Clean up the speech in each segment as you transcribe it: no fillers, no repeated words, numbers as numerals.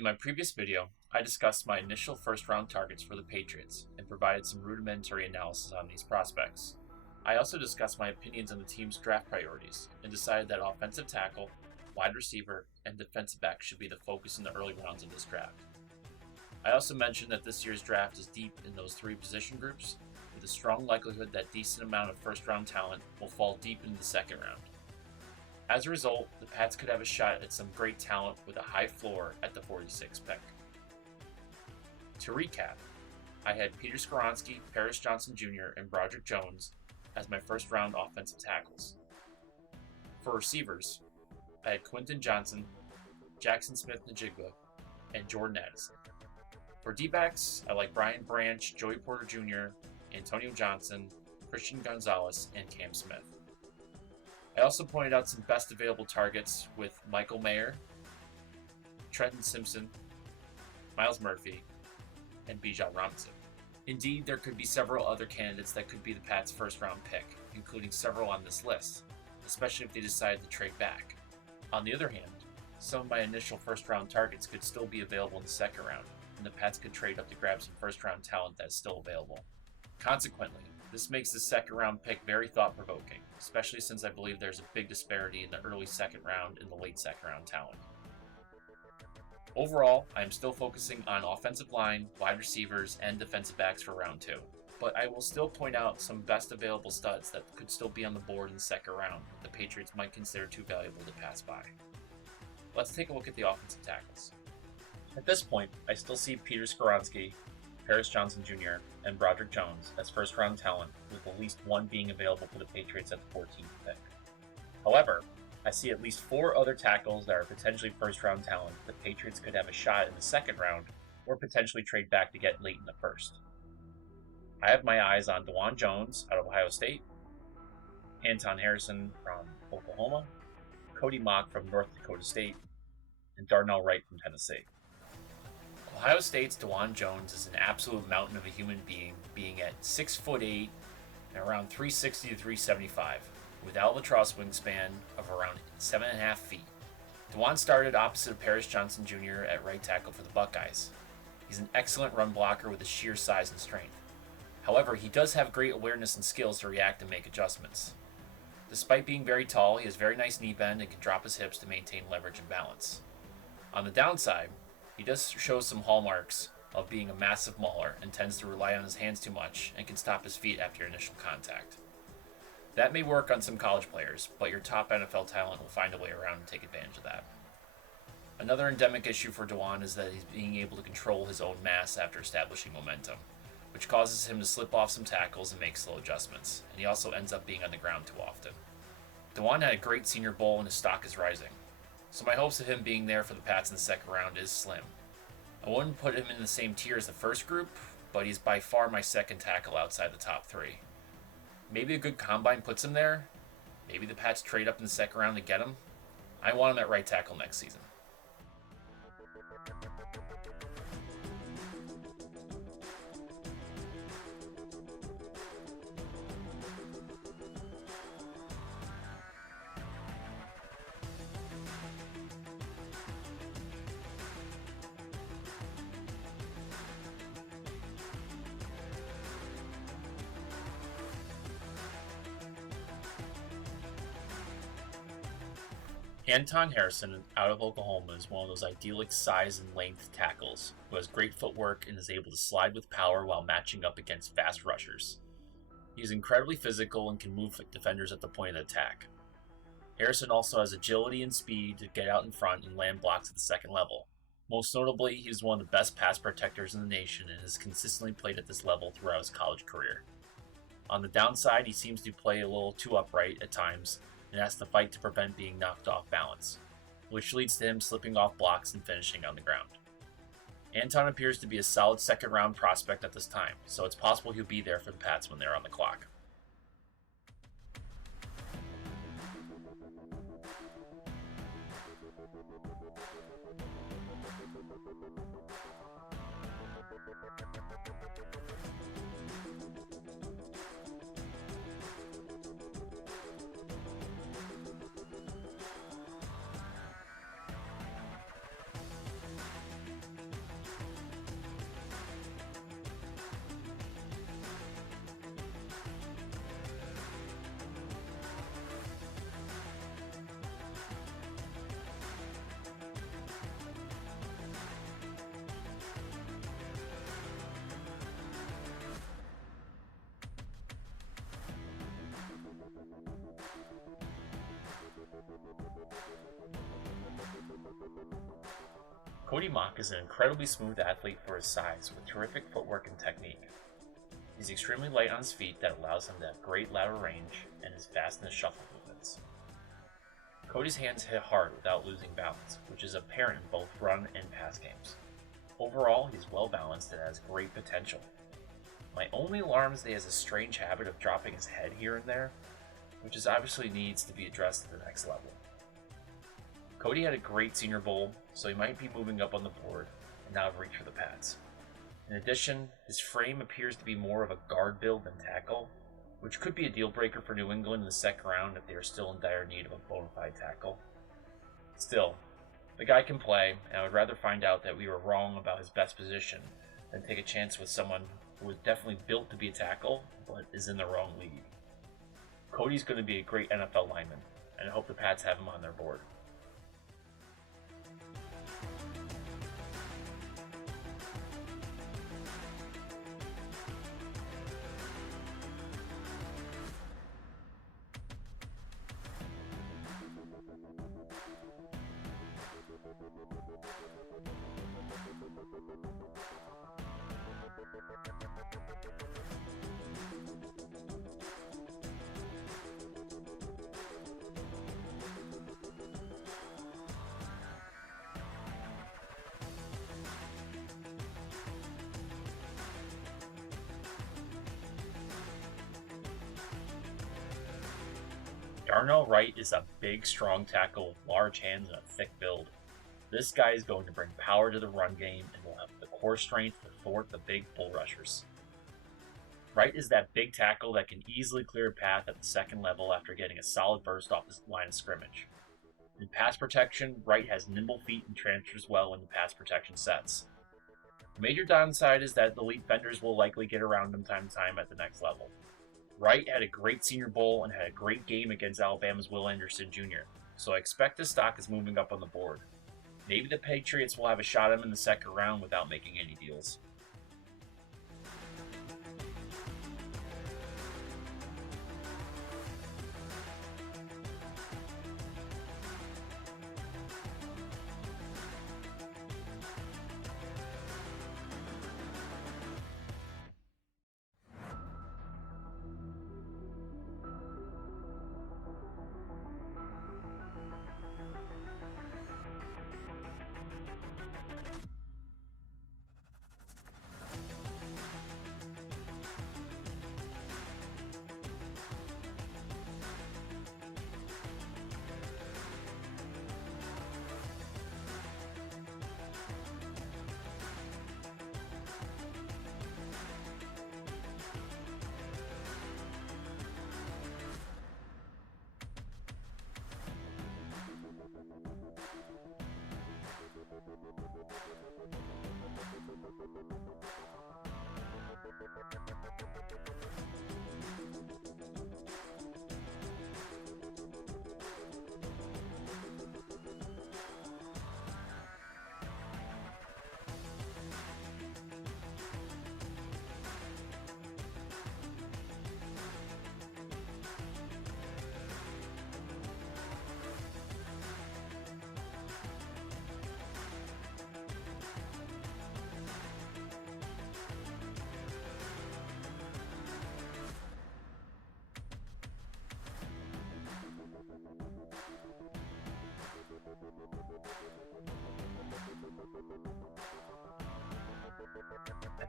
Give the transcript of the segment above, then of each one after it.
In my previous video, I discussed my initial first-round targets for the Patriots and provided some rudimentary analysis on these prospects. I also discussed my opinions on the team's draft priorities and decided that offensive tackle, wide receiver, and defensive back should be the focus in the early rounds of this draft. I also mentioned that this year's draft is deep in those three position groups, with a strong likelihood that a decent amount of first-round talent will fall deep into the second round. As a result, the Pats could have a shot at some great talent with a high floor at the 46th pick. To recap, I had Peter Skoronski, Paris Johnson Jr., and Broderick Jones as my first-round offensive tackles. For receivers, I had Quentin Johnston, Jaxon Smith-Njigba, and Jordan Addison. For D-backs, I like Brian Branch, Joey Porter Jr., Antonio Johnson, Christian Gonzalez, and Cam Smith. I also pointed out some best available targets with Michael Mayer, Trenton Simpson, Myles Murphy, and Bijan Robinson. Indeed, there could be several other candidates that could be the Pats' first-round pick, including several on this list, especially if they decide to trade back. On the other hand, some of my initial first-round targets could still be available in the second round, and the Pats could trade up to grab some first-round talent that is still available. Consequently, this makes the second-round pick very thought-provoking, especially since I believe there's a big disparity in the early second round and the late second-round talent. Overall, I am still focusing on offensive line, wide receivers, and defensive backs for round 2, but I will still point out some best available studs that could still be on the board in the second round that the Patriots might consider too valuable to pass by. Let's take a look at the offensive tackles. At this point, I still see Peter Skoronski, Paris Johnson Jr., and Broderick Jones as first-round talent, with at least one being available for the Patriots at the 14th pick. However, I see at least 4 other tackles that are potentially first-round talent the Patriots could have a shot in the second round, or potentially trade back to get late in the first. I have my eyes on Bijan Jones out of Ohio State, Anton Harrison from Oklahoma, Cody Mock from North Dakota State, and Darnell Wright from Tennessee. Ohio State's Bijan Jones is an absolute mountain of a human being at 6'8" and around 360 to 375, with albatross wingspan of around 7.5 feet. Bijan started opposite of Paris Johnson Jr. at right tackle for the Buckeyes. He's an excellent run blocker with a sheer size and strength. However, he does have great awareness and skills to react and make adjustments. Despite being very tall, he has very nice knee bend and can drop his hips to maintain leverage and balance. On the downside, he does show some hallmarks of being a massive mauler and tends to rely on his hands too much and can stop his feet after initial contact. That may work on some college players, but your top NFL talent will find a way around and take advantage of that. Another endemic issue for Bijan is that he's being able to control his own mass after establishing momentum, which causes him to slip off some tackles and make slow adjustments, and he also ends up being on the ground too often. Bijan had a great Senior Bowl and his stock is rising, so my hopes of him being there for the Pats in the second round is slim. I wouldn't put him in the same tier as the first group, but he's by far my second tackle outside the top 3. Maybe a good combine puts him there. Maybe the Pats trade up in the second round to get him. I want him at right tackle next season. Anton Harrison out of Oklahoma is one of those idyllic size and length tackles who has great footwork and is able to slide with power while matching up against fast rushers. He is incredibly physical and can move defenders at the point of attack. Harrison also has agility and speed to get out in front and land blocks at the second level. Most notably, he is one of the best pass protectors in the nation and has consistently played at this level throughout his college career. On the downside, he seems to play a little too upright at times and has to fight to prevent being knocked off balance, which leads to him slipping off blocks and finishing on the ground. Anton appears to be a solid second-round prospect at this time, so it's possible he'll be there for the Pats when they're on the clock. Cody Mauch is an incredibly smooth athlete for his size with terrific footwork and technique. He's extremely light on his feet that allows him to have great lateral range and is fast in his shuffle movements. Cody's hands hit hard without losing balance, which is apparent in both run and pass games. Overall, he's well balanced and has great potential. My only alarm is that he has a strange habit of dropping his head here and there, which is obviously needs to be addressed at the next level. Cody had a great Senior Bowl, so he might be moving up on the board and now have reach for the Pats. In addition, his frame appears to be more of a guard build than tackle, which could be a deal breaker for New England in the second round if they are still in dire need of a bona fide tackle. Still, the guy can play, and I would rather find out that we were wrong about his best position than take a chance with someone who is definitely built to be a tackle, but is in the wrong league. Cody's going to be a great NFL lineman, and I hope the Pats have him on their board. Darnell Wright is a big, strong tackle with large hands and a thick build. This guy is going to bring power to the run game and will have the core strength to thwart the big bull rushers. Wright is that big tackle that can easily clear a path at the second level after getting a solid burst off the line of scrimmage. In pass protection, Wright has nimble feet and transfers well into pass protection sets. The major downside is that the elite defenders will likely get around him time to time at the next level. Wright had a great Senior Bowl and had a great game against Alabama's Will Anderson Jr., so I expect his stock is moving up on the board. Maybe the Patriots will have a shot at him in the second round without making any deals.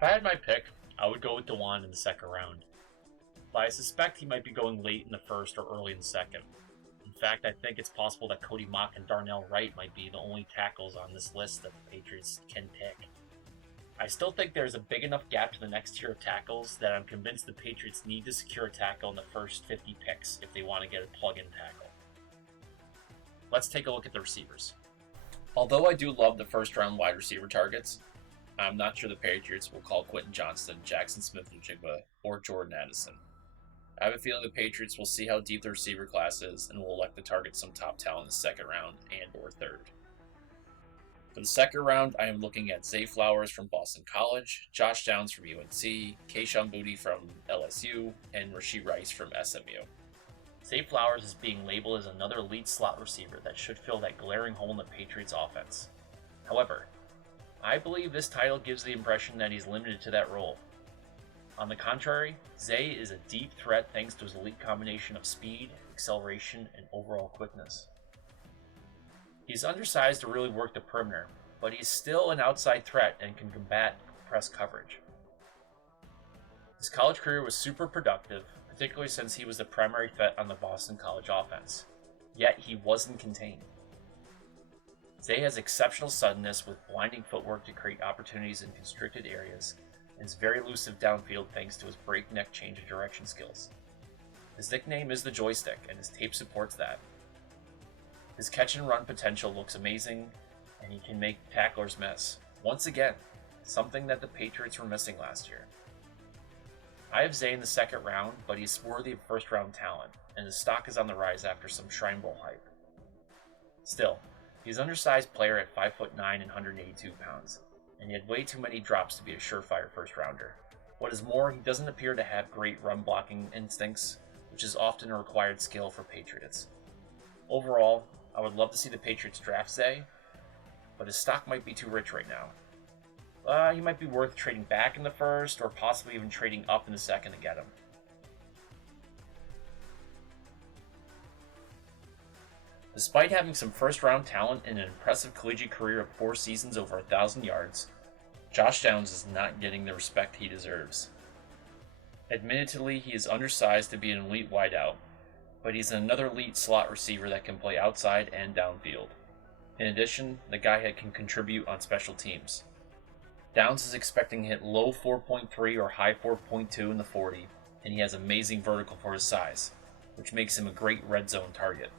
If I had my pick, I would go with DeJuan in the second round, but I suspect he might be going late in the first or early in the second. In fact, I think it's possible that Cody Mauch and Darnell Wright might be the only tackles on this list that the Patriots can pick. I still think there's a big enough gap to the next tier of tackles that I'm convinced the Patriots need to secure a tackle in the first 50 picks if they want to get a plug-in tackle. Let's take a look at the receivers. Although I do love the first-round wide receiver targets, I'm not sure the Patriots will call Quentin Johnston, Jaxon Smith-Njigba, or Jordan Addison. I have a feeling the Patriots will see how deep the receiver class is and will elect to target some top talent in the second round and or third. For the second round, I am looking at Zay Flowers from Boston College, Josh Downs from UNC, Kayshon Boutte from LSU, and Rashee Rice from SMU. Zay Flowers is being labeled as another elite slot receiver that should fill that glaring hole in the Patriots offense. However, I believe this title gives the impression that he's limited to that role. On the contrary, Zay is a deep threat thanks to his elite combination of speed, acceleration, and overall quickness. He's undersized to really work the perimeter, but he's still an outside threat and can combat press coverage. His college career was super productive, particularly since he was the primary threat on the Boston College offense. Yet he wasn't contained. Zay has exceptional suddenness with blinding footwork to create opportunities in constricted areas, and is very elusive downfield thanks to his breakneck change of direction skills. His nickname is the Joystick, and his tape supports that. His catch and run potential looks amazing, and he can make tacklers miss. Once again, something that the Patriots were missing last year. I have Zay in the second round, but he's worthy of first round talent, and his stock is on the rise after some Shrine Bowl hype. Still, he's an undersized player at 5'9" and 182 pounds, and he had way too many drops to be a surefire first rounder. What is more, he doesn't appear to have great run blocking instincts, which is often a required skill for Patriots. Overall, I would love to see the Patriots draft Zay, but his stock might be too rich right now. He might be worth trading back in the first, or possibly even trading up in the second to get him. Despite having some first-round talent and an impressive collegiate career of 4 seasons over 1,000 yards, Josh Downs is not getting the respect he deserves. Admittedly, he is undersized to be an elite wideout, but he's another elite slot receiver that can play outside and downfield. In addition, the guy can contribute on special teams. Downs is expecting to hit low 4.3 or high 4.2 in the 40, and he has amazing vertical for his size, which makes him a great red zone target.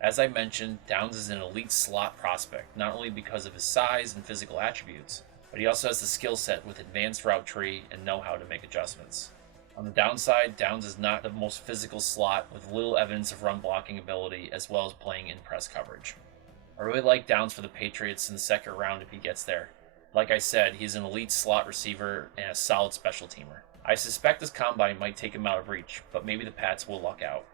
As I mentioned, Downs is an elite slot prospect, not only because of his size and physical attributes, but he also has the skill set with advanced route tree and know-how to make adjustments. On the downside, Downs is not the most physical slot with little evidence of run blocking ability as well as playing in press coverage. I really like Downs for the Patriots in the second round if he gets there. Like I said, he's an elite slot receiver and a solid special teamer. I suspect this combine might take him out of reach, but maybe the Pats will luck out.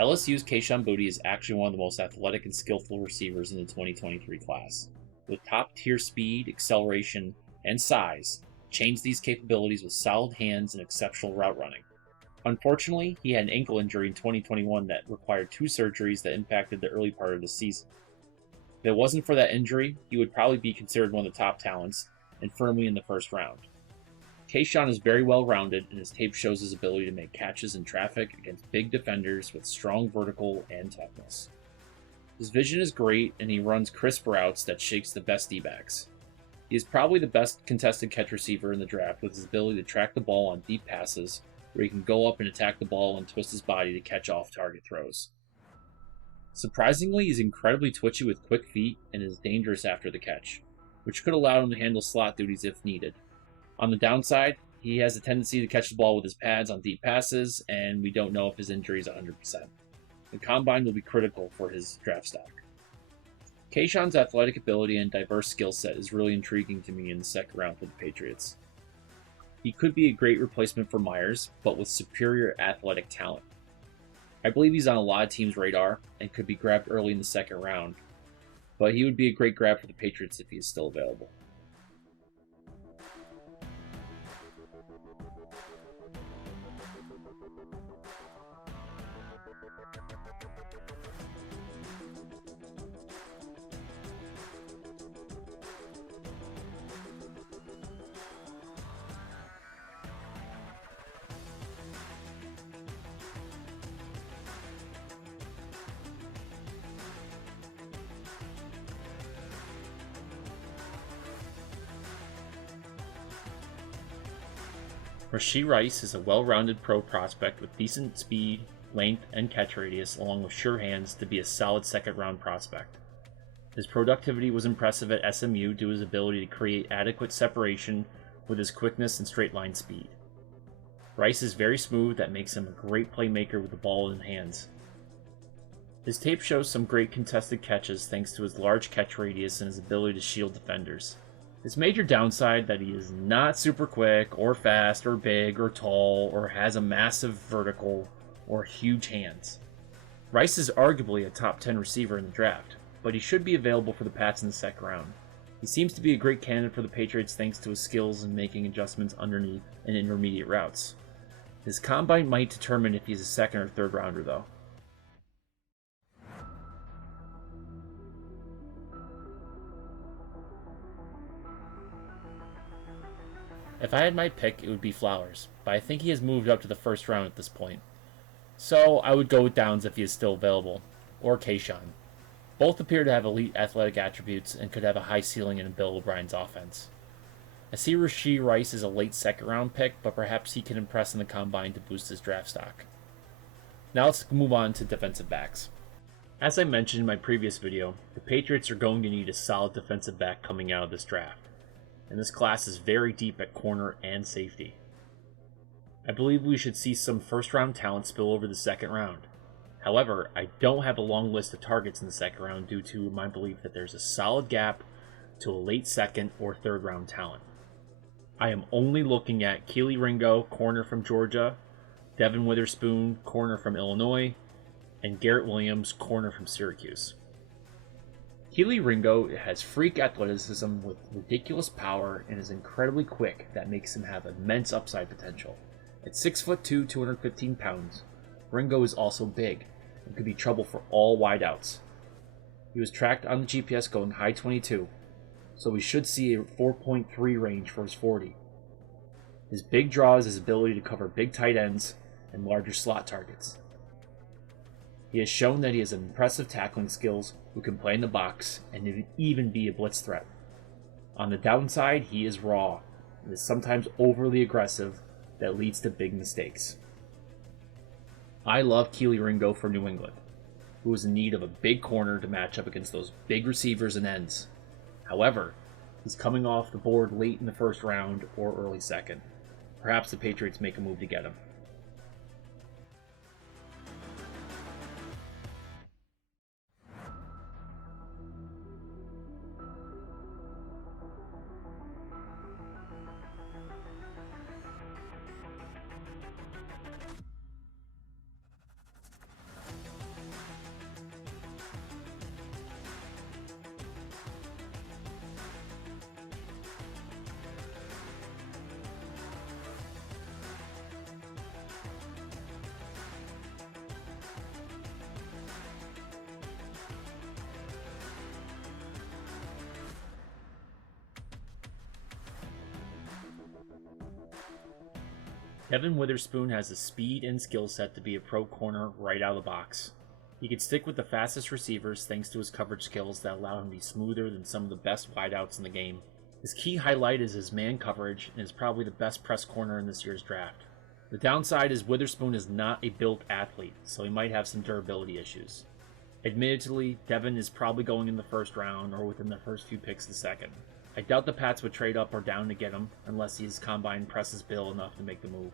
LSU's Kayshon Boutte is actually one of the most athletic and skillful receivers in the 2023 class. With top-tier speed, acceleration, and size, chains these capabilities with solid hands and exceptional route running. Unfortunately, he had an ankle injury in 2021 that required 2 surgeries that impacted the early part of the season. If it wasn't for that injury, he would probably be considered one of the top talents, and firmly in the first round. Kayshon is very well-rounded, and his tape shows his ability to make catches in traffic against big defenders with strong vertical and toughness. His vision is great, and he runs crisp routes that shakes the best D-backs. He is probably the best contested catch receiver in the draft with his ability to track the ball on deep passes, where he can go up and attack the ball and twist his body to catch off-target throws. Surprisingly, he's incredibly twitchy with quick feet and is dangerous after the catch, which could allow him to handle slot duties if needed. On the downside, he has a tendency to catch the ball with his pads on deep passes, and we don't know if his injury is 100%. The combine will be critical for his draft stock. Kayshon's athletic ability and diverse skill set is really intriguing to me in the second round for the Patriots. He could be a great replacement for Myers, but with superior athletic talent. I believe he's on a lot of teams' radar and could be grabbed early in the second round, but he would be a great grab for the Patriots if he is still available. Rashee Rice is a well-rounded pro prospect with decent speed, length, and catch radius, along with sure hands to be a solid second-round prospect. His productivity was impressive at SMU due to his ability to create adequate separation with his quickness and straight line speed. Rice is very smooth, that makes him a great playmaker with the ball in hands. His tape shows some great contested catches thanks to his large catch radius and his ability to shield defenders. His major downside that he is not super quick or fast or big or tall or has a massive vertical or huge hands. Rice is arguably a top 10 receiver in the draft, but he should be available for the Pats in the second round. He seems to be a great candidate for the Patriots thanks to his skills in making adjustments underneath and intermediate routes. His combine might determine if he's a second or third rounder though. If I had my pick, it would be Flowers, but I think he has moved up to the first round at this point. So I would go with Downs if he is still available, or Kayshawn. Both appear to have elite athletic attributes and could have a high ceiling in Bill O'Brien's offense. I see Rashee Rice as a late second round pick, but perhaps he can impress in the combine to boost his draft stock. Now let's move on to defensive backs. As I mentioned in my previous video, the Patriots are going to need a solid defensive back coming out of this draft, and this class is very deep at corner and safety. I believe we should see some first round talent spill over the second round. However, I don't have a long list of targets in the second round due to my belief that there's a solid gap to a late second or third round talent. I am only looking at Kelee Ringo, corner from Georgia, Devin Witherspoon, corner from Illinois, and Garrett Williams, corner from Syracuse. Kelee Ringo has freak athleticism with ridiculous power and is incredibly quick that makes him have immense upside potential. At 6'2", 215 pounds, Ringo is also big and could be trouble for all wideouts. He was tracked on the GPS going high 22, so we should see a 4.3 range for his 40. His big draw is his ability to cover big tight ends and larger slot targets. He has shown that he has impressive tackling skills, who can play in the box and even be a blitz threat. On the downside, he is raw and is sometimes overly aggressive that leads to big mistakes. I love Kelee Ringo for New England, who is in need of a big corner to match up against those big receivers and ends. However, he's coming off the board late in the first round or early second. Perhaps the Patriots make a move to get him. Devin Witherspoon has the speed and skill set to be a pro corner right out of the box. He can stick with the fastest receivers thanks to his coverage skills that allow him to be smoother than some of the best wideouts in the game. His key highlight is his man coverage and is probably the best press corner in this year's draft. The downside is Witherspoon is not a built athlete, so he might have some durability issues. Admittedly, Devin is probably going in the first round or within the first few picks of the second. I doubt the Pats would trade up or down to get him unless his combine presses Bill enough to make the move.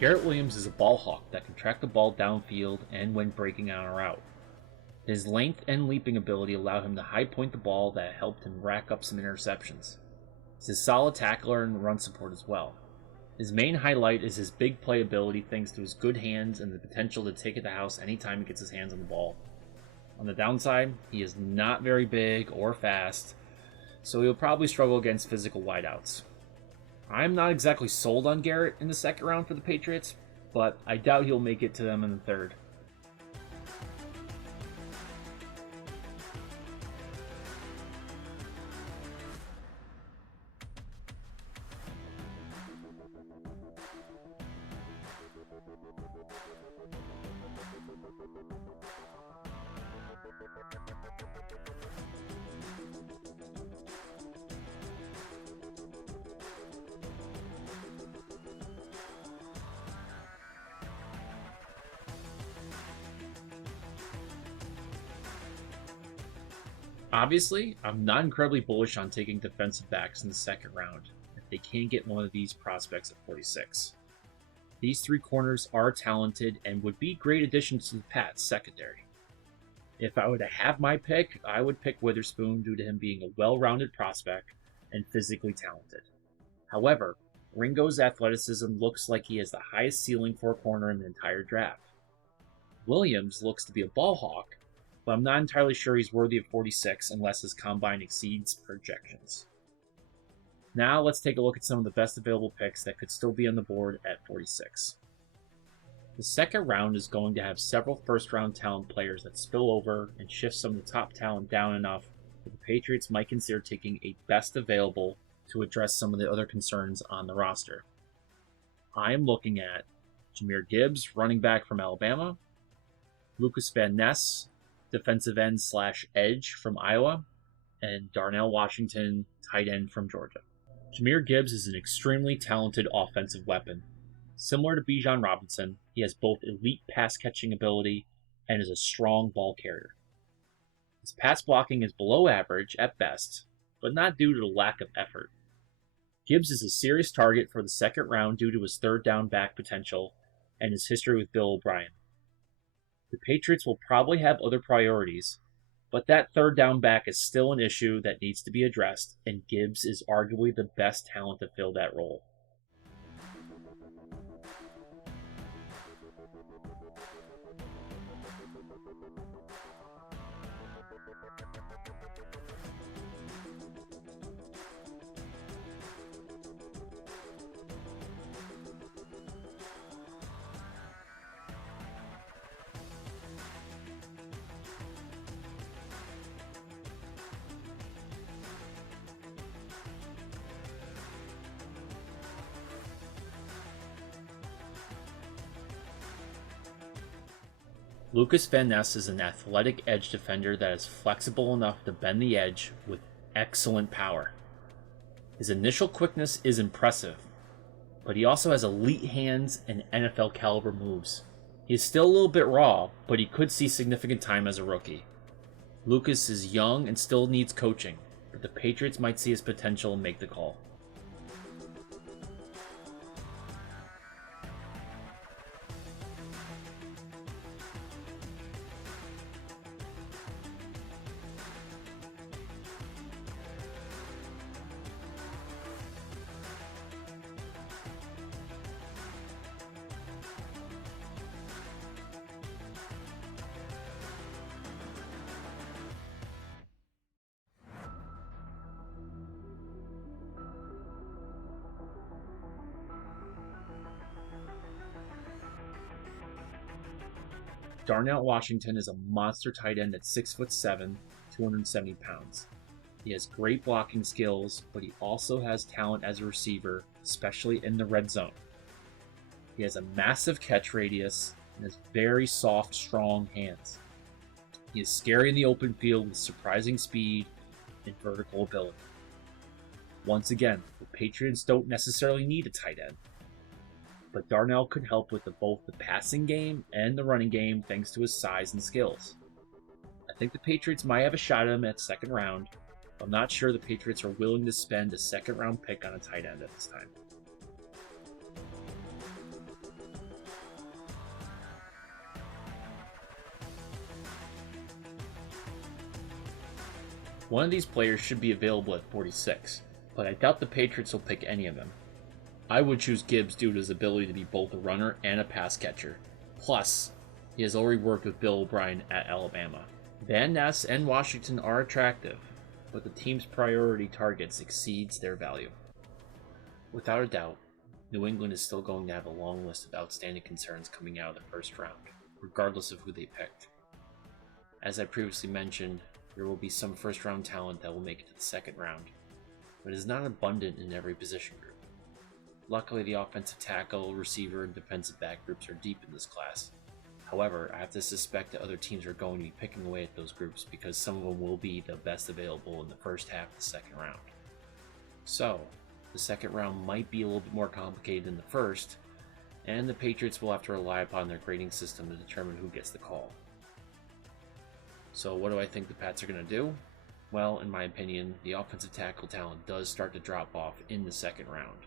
Garrett Williams is a ball hawk that can track the ball downfield and when breaking on a route. His length and leaping ability allow him to high point the ball that helped him rack up some interceptions. He's a solid tackler and run support as well. His main highlight is his big playability thanks to his good hands and the potential to take it to the house anytime he gets his hands on the ball. On the downside, he is not very big or fast, so he'll probably struggle against physical wideouts. I'm not exactly sold on Garrett in the second round for the Patriots, but I doubt he'll make it to them in the third. Obviously, I'm not incredibly bullish on taking defensive backs in the second round if they can't get one of these prospects at 46. These three corners are talented and would be great additions to the Pats' secondary. If I were to have my pick, I would pick Witherspoon due to him being a well-rounded prospect and physically talented. However, Ringo's athleticism looks like he has the highest ceiling for a corner in the entire draft. Williams looks to be a ball hawk, but I'm not entirely sure he's worthy of 46 unless his combine exceeds projections. Now let's take a look at some of the best available picks that could still be on the board at 46. The second round is going to have several first-round talent players that spill over and shift some of the top talent down enough that the Patriots might consider taking a best available to address some of the other concerns on the roster. I am looking at Jahmyr Gibbs, running back from Alabama, Lucas Van Ness, defensive end / edge from Iowa, and Darnell Washington, tight end from Georgia. Jahmyr Gibbs is an extremely talented offensive weapon. Similar to Bijan Robinson, he has both elite pass-catching ability and is a strong ball carrier. His pass blocking is below average at best, but not due to the lack of effort. Gibbs is a serious target for the second round due to his third down back potential and his history with Bill O'Brien. The Patriots will probably have other priorities, but that third down back is still an issue that needs to be addressed, and Gibbs is arguably the best talent to fill that role. Lucas Van Ness is an athletic edge defender that is flexible enough to bend the edge with excellent power. His initial quickness is impressive, but he also has elite hands and NFL caliber moves. He is still a little bit raw, but he could see significant time as a rookie. Lucas is young and still needs coaching, but the Patriots might see his potential and make the call. Darnell Washington is a monster tight end at 6'7", 270 pounds. He has great blocking skills, but he also has talent as a receiver, especially in the red zone. He has a massive catch radius and has very soft, strong hands. He is scary in the open field with surprising speed and vertical ability. Once again, the Patriots don't necessarily need a tight end, but Darnell could help with both the passing game and the running game thanks to his size and skills. I think the Patriots might have a shot at him at second round, but I'm not sure the Patriots are willing to spend a second round pick on a tight end at this time. One of these players should be available at 46, but I doubt the Patriots will pick any of them. I would choose Gibbs due to his ability to be both a runner and a pass catcher. Plus, he has already worked with Bill O'Brien at Alabama. Van Ness and Washington are attractive, but the team's priority targets exceeds their value. Without a doubt, New England is still going to have a long list of outstanding concerns coming out of the first round, regardless of who they picked. As I previously mentioned, there will be some first round talent that will make it to the second round, but it is not abundant in every position group. Luckily, the offensive tackle, receiver, and defensive back groups are deep in this class. However, I have to suspect that other teams are going to be picking away at those groups because some of them will be the best available in the first half of the second round. So, the second round might be a little bit more complicated than the first, and the Patriots will have to rely upon their grading system to determine who gets the call. So what do I think the Pats are going to do? Well, in my opinion, the offensive tackle talent does start to drop off in the second round.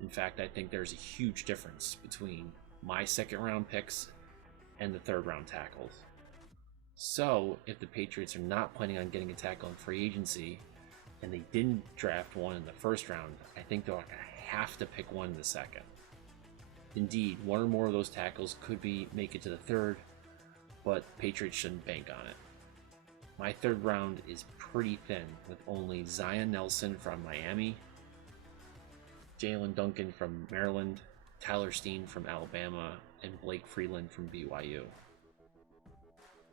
In fact, I think there's a huge difference between my second round picks and the third round tackles. So, if the Patriots are not planning on getting a tackle in free agency, and they didn't draft one in the first round, I think they'll have to pick one in the second. Indeed, one or more of those tackles could make it to the third, but Patriots shouldn't bank on it. My third round is pretty thin, with only Zion Nelson from Miami, Jalen Duncan from Maryland, Tyler Steen from Alabama, and Blake Freeland from BYU.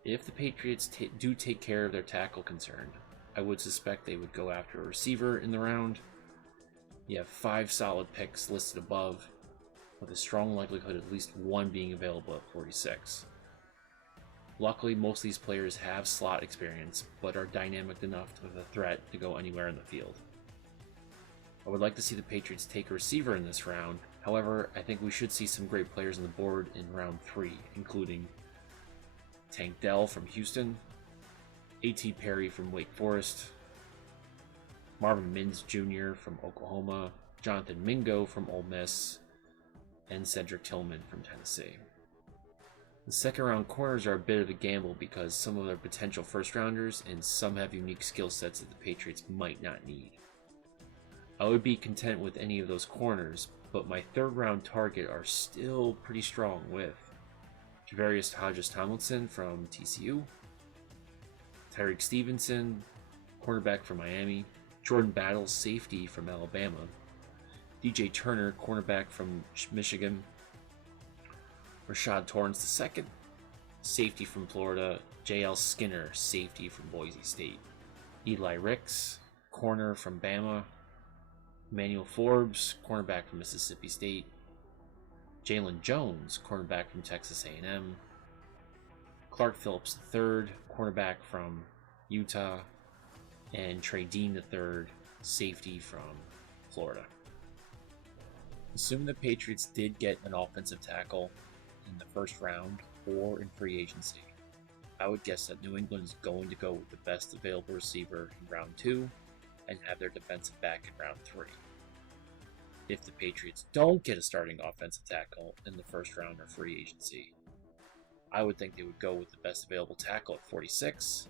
If the Patriots do take care of their tackle concern, I would suspect they would go after a receiver in the round. You have 5 solid picks listed above, with a strong likelihood of at least one being available at 46. Luckily, most of these players have slot experience, but are dynamic enough with a threat to go anywhere in the field. I would like to see the Patriots take a receiver in this round. However, I think we should see some great players on the board in round 3, including Tank Dell from Houston, A.T. Perry from Wake Forest, Marvin Mims Jr. from Oklahoma, Jonathan Mingo from Ole Miss, and Cedric Tillman from Tennessee. The second round corners are a bit of a gamble because some of them are potential first rounders and some have unique skill sets that the Patriots might not need. I would be content with any of those corners, but my third round target are still pretty strong with Javarius Hodges-Tomlinson from TCU, Tyreek Stevenson, cornerback from Miami, Jordan Battle, safety from Alabama, DJ Turner, cornerback from Michigan, Rashad Torrance II, safety from Florida, J.L. Skinner, safety from Boise State, Eli Ricks, corner from Bama, Emmanuel Forbes, cornerback from Mississippi State, Jalen Jones, cornerback from Texas A&M, Clark Phillips III, cornerback from Utah, and Trey Dean III, safety from Florida. Assuming the Patriots did get an offensive tackle in the first round or in free agency, I would guess that New England is going to go with the best available receiver in round 2 and have their defensive back in round 3. If the Patriots don't get a starting offensive tackle in the first round or free agency, I would think they would go with the best available tackle at 46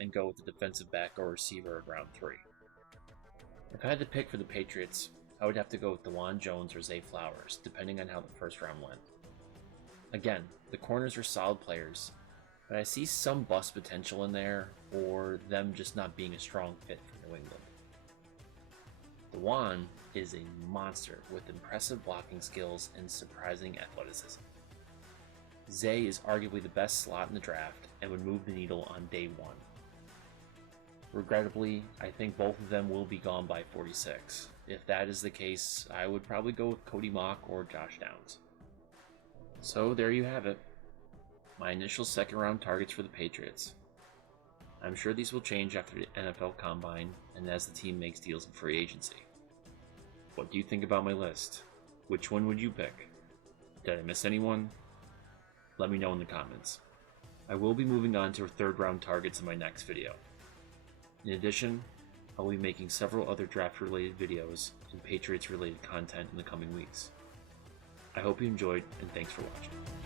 and go with the defensive back or receiver in round 3. If I had to pick for the Patriots, I would have to go with DeJuan Jones or Zay Flowers, depending on how the first round went. Again, the corners are solid players, but I see some bust potential in there, or them just not being a strong fit for New England. DeJuan is a monster with impressive blocking skills and surprising athleticism. Zay is arguably the best slot in the draft and would move the needle on day 1. Regrettably, I think both of them will be gone by 46. If that is the case, I would probably go with Cody Mock or Josh Downs. So there you have it. My initial second round targets for the Patriots. I'm sure these will change after the NFL Combine and as the team makes deals in free agency. What do you think about my list? Which one would you pick? Did I miss anyone? Let me know in the comments. I will be moving on to third round targets in my next video. In addition, I will be making several other draft related videos and Patriots related content in the coming weeks. I hope you enjoyed and thanks for watching.